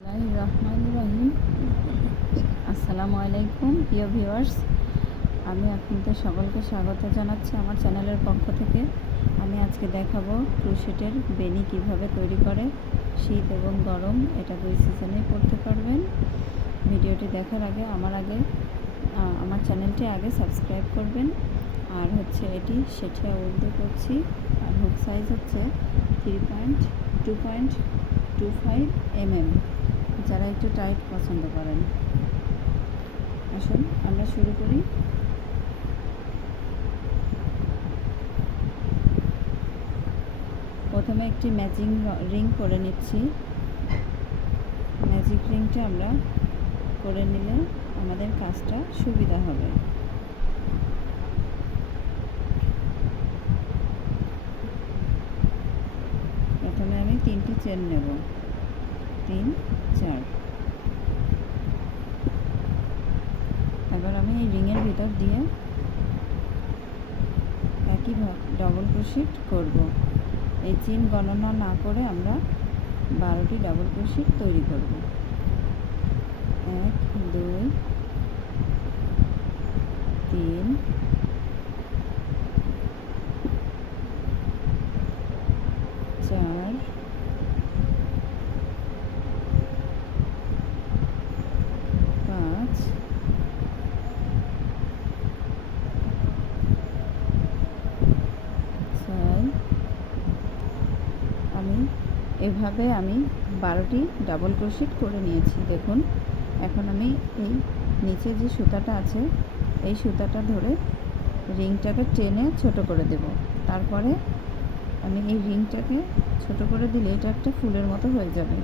রহিম। আসসালামু আলাইকুম প্রিয় ভিউয়ার্স, আমি আপনাদের সকলকে স্বাগত জানাচ্ছি আমার চ্যানেলের পক্ষ থেকে। আমি আজকে দেখাবো ক্রোশেটের বেনি কিভাবে তৈরি করে। শীত এবং গরম এটা দুই সিজনেই পরতে পারবেন। ভিডিওটি দেখার আগে আমার চ্যানেলটি আগে সাবস্ক্রাইব করবেন। আর এটি শেঠিয়া উর্দু করছি, আর হুক সাইজ হচ্ছে 2.25 mm। যারা একটু টাইট পছন্দ করেন, আসুন আমরা শুরু করি। প্রথমে একটি ম্যাচিং রিং করে নিচ্ছি। ম্যাজিক রিংটা আমরা করে নিলে আমাদের কাজটা সুবিধা হবে। প্রথমে আমি 3টি চেন নেব, 3, 4। এবার আমি এই রিংয়ের ভিতর দিয়ে একইভাবে ডবল ক্রোশেট করব। এই চেন গণনা না করে আমরা 12টি ডাবল ক্রোশেট তৈরি করব। 1, 2, 3, 4, 5, 6। এভাবে আমি 12টি ডাবল ক্রোশেট করে নিয়েছি। দেখুন, এখন আমি এই নিচে যে সুতাটা আছে এই সুতাটা ধরে রিংটাকে টেনে ছোট করে দেব। তারপরে আমি এই রিংটাকে ছোট করে দিলে এটা একটা ফুলের মতো হয়ে যাবে।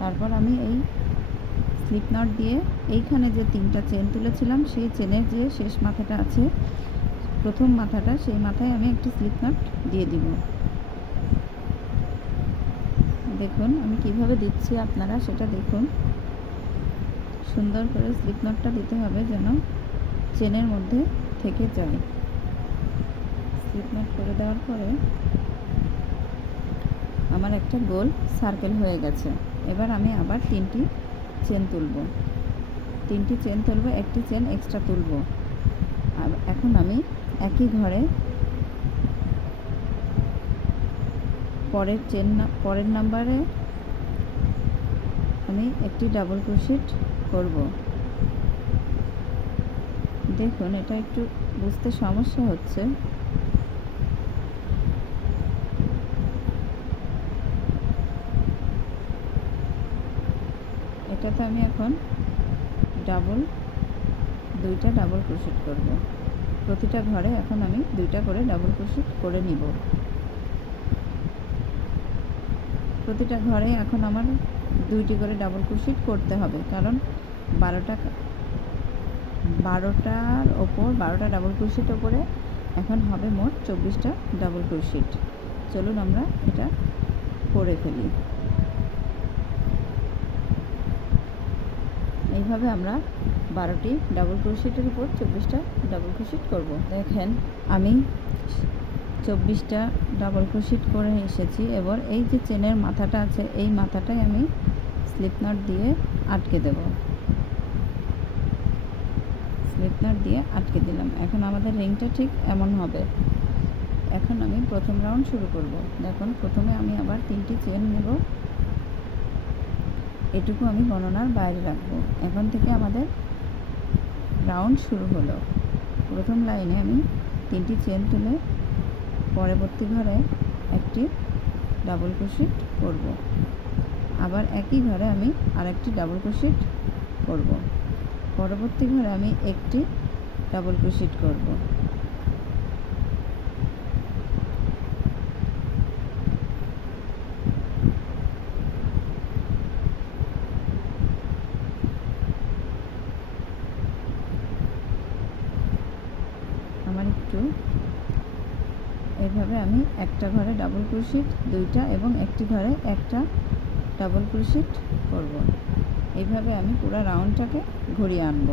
তারপর আমি এই স্লিপ নট দিয়ে এইখানে যে 3টা চেন তুলেছিলাম সেই চেনের যে শেষ মাথাটা আছে, প্রথম মাথাটা, সেই মাথায় আমি একটি স্লিপ নট দিয়ে দিব। দেখুন আমি কিভাবে দিচ্ছি, আপনারা সেটা দেখুন। সুন্দর করে স্লিপ নটটা দিতে হবে যেন চেনের মধ্যে থেকে যায়। স্লিপ নট করে দেওয়ার পরে আমার একটা গোল সার্কেল হয়ে গেছে। এবার আমি আবার 3টি চেন তুলব, 3টি চেন তুলব, একটি চেন এক্সট্রা তুলব। আর এখন আমি একই ঘরে পরের নাম্বারে আমি একটি ডাবল ক্রোশেট করব। দেখুন এটা একটু বুঝতে সমস্যা হচ্ছে। এটাতে আমি এখন 2টা ডাবল ক্রোশেট করব। প্রতিটা ঘরে এখন আমি 2টা করে ডাবল ক্রোশেট করে নিব। প্রতিটা ঘরে এখন আমার 2টি করে ডাবল ক্রোশেট করতে হবে, কারণ 12টার ডাবল ক্রোশেট ওপরে এখন হবে মোট 24টা ডাবল ক্রোশেট। চলুন আমরা এটা করে ফেলি। এইভাবে আমরা 12টি ডাবল ক্রোশেটের উপর 24টা ডাবল ক্রোশেট করব। দেখেন আমি 24টা ডাবল ক্রোশেট করে এসেছি। এবার এই যে চেনের মাথাটা আছে এই মাথাটায় আমি স্লিপ নট দিয়ে আটকে দেব। স্লিপ নট দিয়ে আটকে দিলাম। এখন আমাদের রিংটা ঠিক এমন হবে। এখন আমি প্রথম রাউন্ড শুরু করব। দেখুন প্রথমে আমি আবার 3টি চেন নেব, এটুকু আমি গণনার বাইরে রাখবো। এখন থেকে আমাদের রাউন্ড শুরু হলো। প্রথম লাইনে আমি 3টি চেন তুলে পরবর্তী ঘরে একটি ডাবল ক্রোশেট করব। আবার একই ঘরে আমি আরেকটি ডাবল ক্রোশেট করব। পরবর্তী ঘরে আমি একটি ডাবল ক্রোশেট করব। এভাবে আমি একটা ঘরে ডাবল ক্রোশেট 2টা এবং একটি ঘরে একটা ডাবল ক্রোশেট করব। এইভাবে আমি পুরো রাউন্ডটাকে ঘুরিয়ে আনব।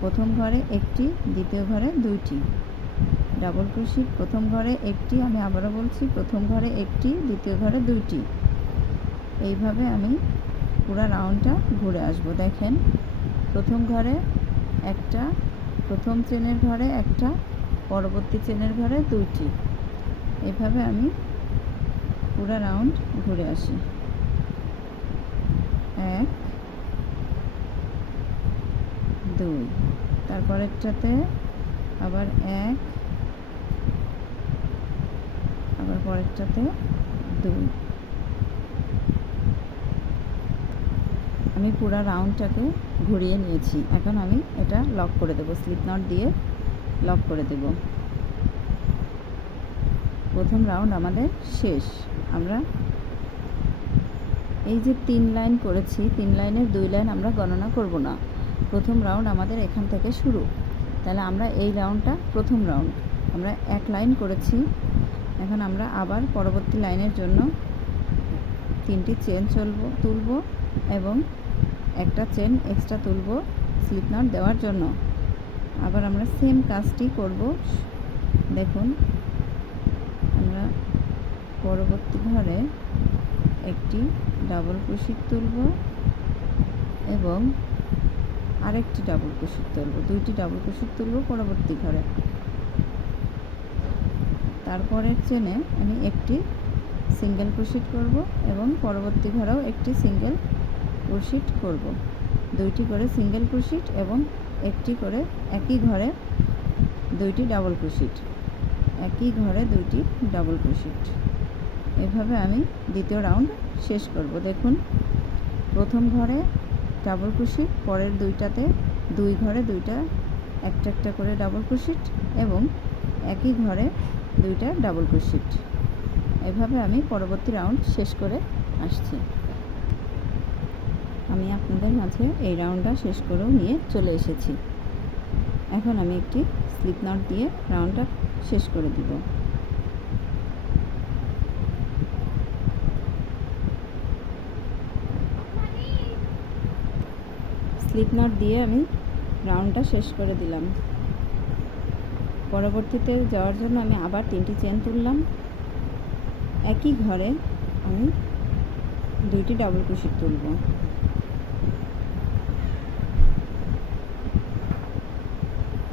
প্রথম ঘরে একটি, দ্বিতীয় ঘরে 2টি ডাবল ক্রোশেট, প্রথম ঘরে একটি, আমি আবারও বলছি প্রথম ঘরে একটি, দ্বিতীয় ঘরে 2টি। এইভাবে আমি পুরো রাউন্ডটা ঘুরে আসবো। দেখেন প্রথম ঘরে একটা, প্রথম চেনের ঘরে একটা, পরবর্তী চেনের ঘরে দুইটি। এভাবে আমি পুরো রাউন্ড ঘুরে আসি। 1 2, তারপরেরটাতে আবার 1, আবার পরেরটাতে 2। আমি পুরো রাউন্ডটাকে ঘুরিয়ে নিয়েছি। এখন আমি এটা লক করে দেব, স্লিপ নট দিয়ে লক করে দেব। প্রথম রাউন্ড আমাদের শেষ। আমরা এই যে 3 লাইন করেছি, 3 লাইনের 2 লাইন আমরা গণনা করব না। প্রথম রাউন্ড আমাদের এখান থেকে শুরু। তাহলে আমরা এই রাউন্ডটা প্রথম রাউন্ড, আমরা 1 লাইন করেছি। এখন আমরা আবার পরবর্তী লাইনের জন্য 3টি চেন তুলব এবং একটা চেন এক্সট্রা তুলব স্লিপ নট দেওয়ার জন্য। আবার আমরা সেম কাজটি করব। দেখুন আমরা পরবর্তী ঘরে একটি ডাবল ক্রোশেট তুলব এবং আরেকটি ডাবল ক্রোশেট তুলব, 2টি ডাবল ক্রোশেট তুলব পরবর্তী ঘরে। তারপরের চেনে আমি একটি সিঙ্গেল ক্রোশেট করব এবং পরবর্তী ঘরেও একটি সিঙ্গেল ক্রোশেট করব। 2টি করে সিঙ্গেল ক্রোশেট এবং একটি করে একই ঘরে 2টি ডাবল ক্রোশেট, একই ঘরে 2টি ডাবল ক্রোশেট। এভাবে আমি দ্বিতীয় রাউন্ড শেষ করব। দেখুন প্রথম ঘরে ডাবল ক্রোশেট, পরের 2টাতে 2 ঘরে 2টা একটা একটা করে ডাবল ক্রোশেট এবং একই ঘরে 2টা ডাবল ক্রোশেট। এভাবে আমি পরবর্তী রাউন্ড শেষ করে আসছি। আমি আপনাদের মাঝে এই রাউন্ডটা শেষ করেও নিয়ে চলে এসেছি। এখন আমি একটি স্লিপ নট দিয়ে রাউন্ডটা শেষ করে দিব। স্লিপ নট দিয়ে আমি রাউন্ডটা শেষ করে দিলাম। পরবর্তীতে যাওয়ার জন্য আমি আবার 3টি চেন তুললাম। একই ঘরে আমি 2টি ডাবল ক্রোশেট তুলব।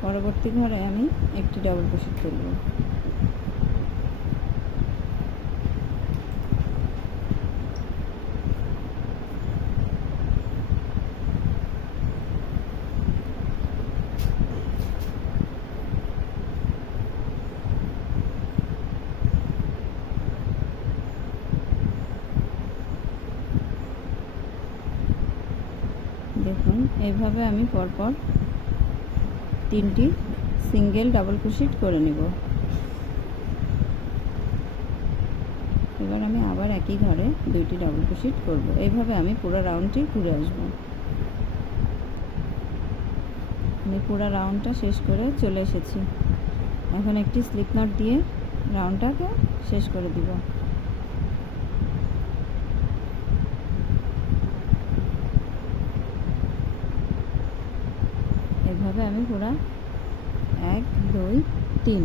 পরবর্তী ঘরে আমি একটি ডাবল ক্রোশেট তুলব। দেখুন এইভাবে আমি পরপর 3টি সিঙ্গেল ডাবল ক্রোশেট করে নেব। এবার আমি আবার একই ঘরে 2টি ডাবল ক্রোশেট করব। এইভাবে আমি পুরো রাউন্ডটি ঘুরে আসব। আমি পুরো রাউন্ডটা শেষ করে চলে এসেছি। এখন একটি স্লিপ নট দিয়ে রাউন্ডটাকে শেষ করে দিব। এভাবে আমি পুরো 1 2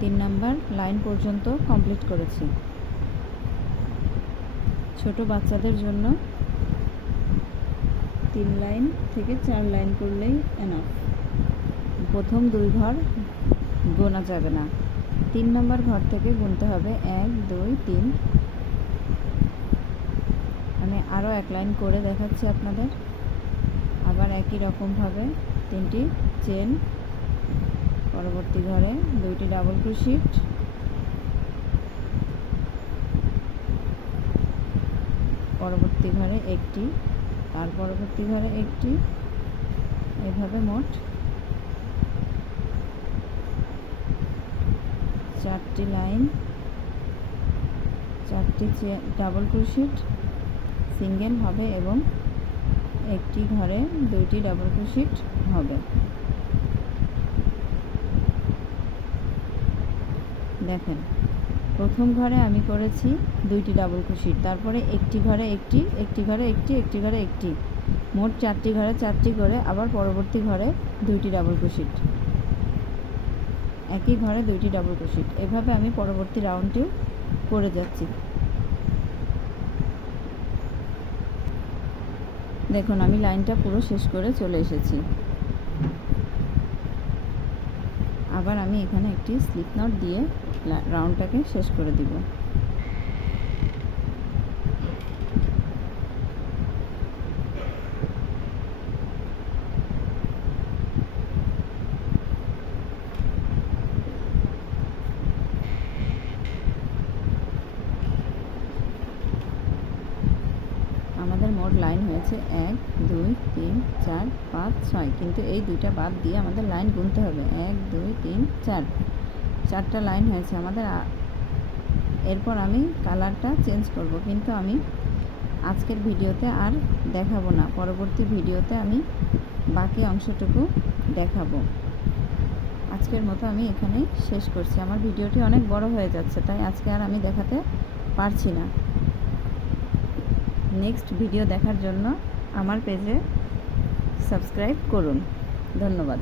3 নাম্বার লাইন পর্যন্ত কমপ্লিট করেছি। ছোট বাচ্চাদের জন্য 3 লাইন থেকে 4 লাইন করলেই এনাফ। প্রথম 2 ঘর গোনা যাবে না, 3 নম্বর ঘর থেকে গুনতে হবে 1 2 3। আমি আরও 1 লাইন করে দেখাচ্ছি আপনাদের। আবার একই রকমভাবে 3টি চেন, পরবর্তী ঘরে 2টি ডাবল ক্রোশেট, পরবর্তী ঘরে একটি, তার পরবর্তী ঘরে একটি। এভাবে মোট 4টি লাইন, 4টি ডাবল ক্রোশেট সিঙ্গেল হবে এবং একটি ঘরে 2টি ডাবল ক্রোশেট হবে। দেখেন প্রথম ঘরে আমি করেছি 2টি ডাবল ক্রোশেট, তারপরে একটি ঘরে একটি, একটি ঘরে একটি, একটি ঘরে একটি, মোট 4টি ঘরে 4টি করে। আবার পরবর্তী ঘরে 2টি ডাবল ক্রোশেট, একই ঘরে 2টি ডাবল ক্রোশেট। এভাবে আমি পরবর্তী রাউন্ডটিও করে যাচ্ছি। দেখুন আমি লাইনটা পুরো শেষ করে চলে এসেছি। আবার আমি এখানে একটি স্লিপ নট দিয়ে রাউন্ডটাকে শেষ করে দিব। আমাদের মোট লাইন হয়েছে 1 2 3 4 5 6, কিন্তু এই দুইটা বাদ দিয়ে আমাদের লাইন গুনতে হবে। 1 2 3 4, 4টা লাইন হয়েছে আমাদের। এরপর আমি কালারটা চেঞ্জ করব, কিন্তু আমি আজকের ভিডিওতে আর দেখাবো না, পরবর্তী ভিডিওতে আমি বাকি অংশটুকু দেখাবো। আজকের মতো আমি এখানেই শেষ করছি। আমার ভিডিওটি অনেক বড় হয়ে যাচ্ছে, তাই আজকে আর আমি দেখাতে পারছি না। নেক্সট ভিডিও দেখার জন্য আমার পেজে সাবস্ক্রাইব করুন। ধন্যবাদ।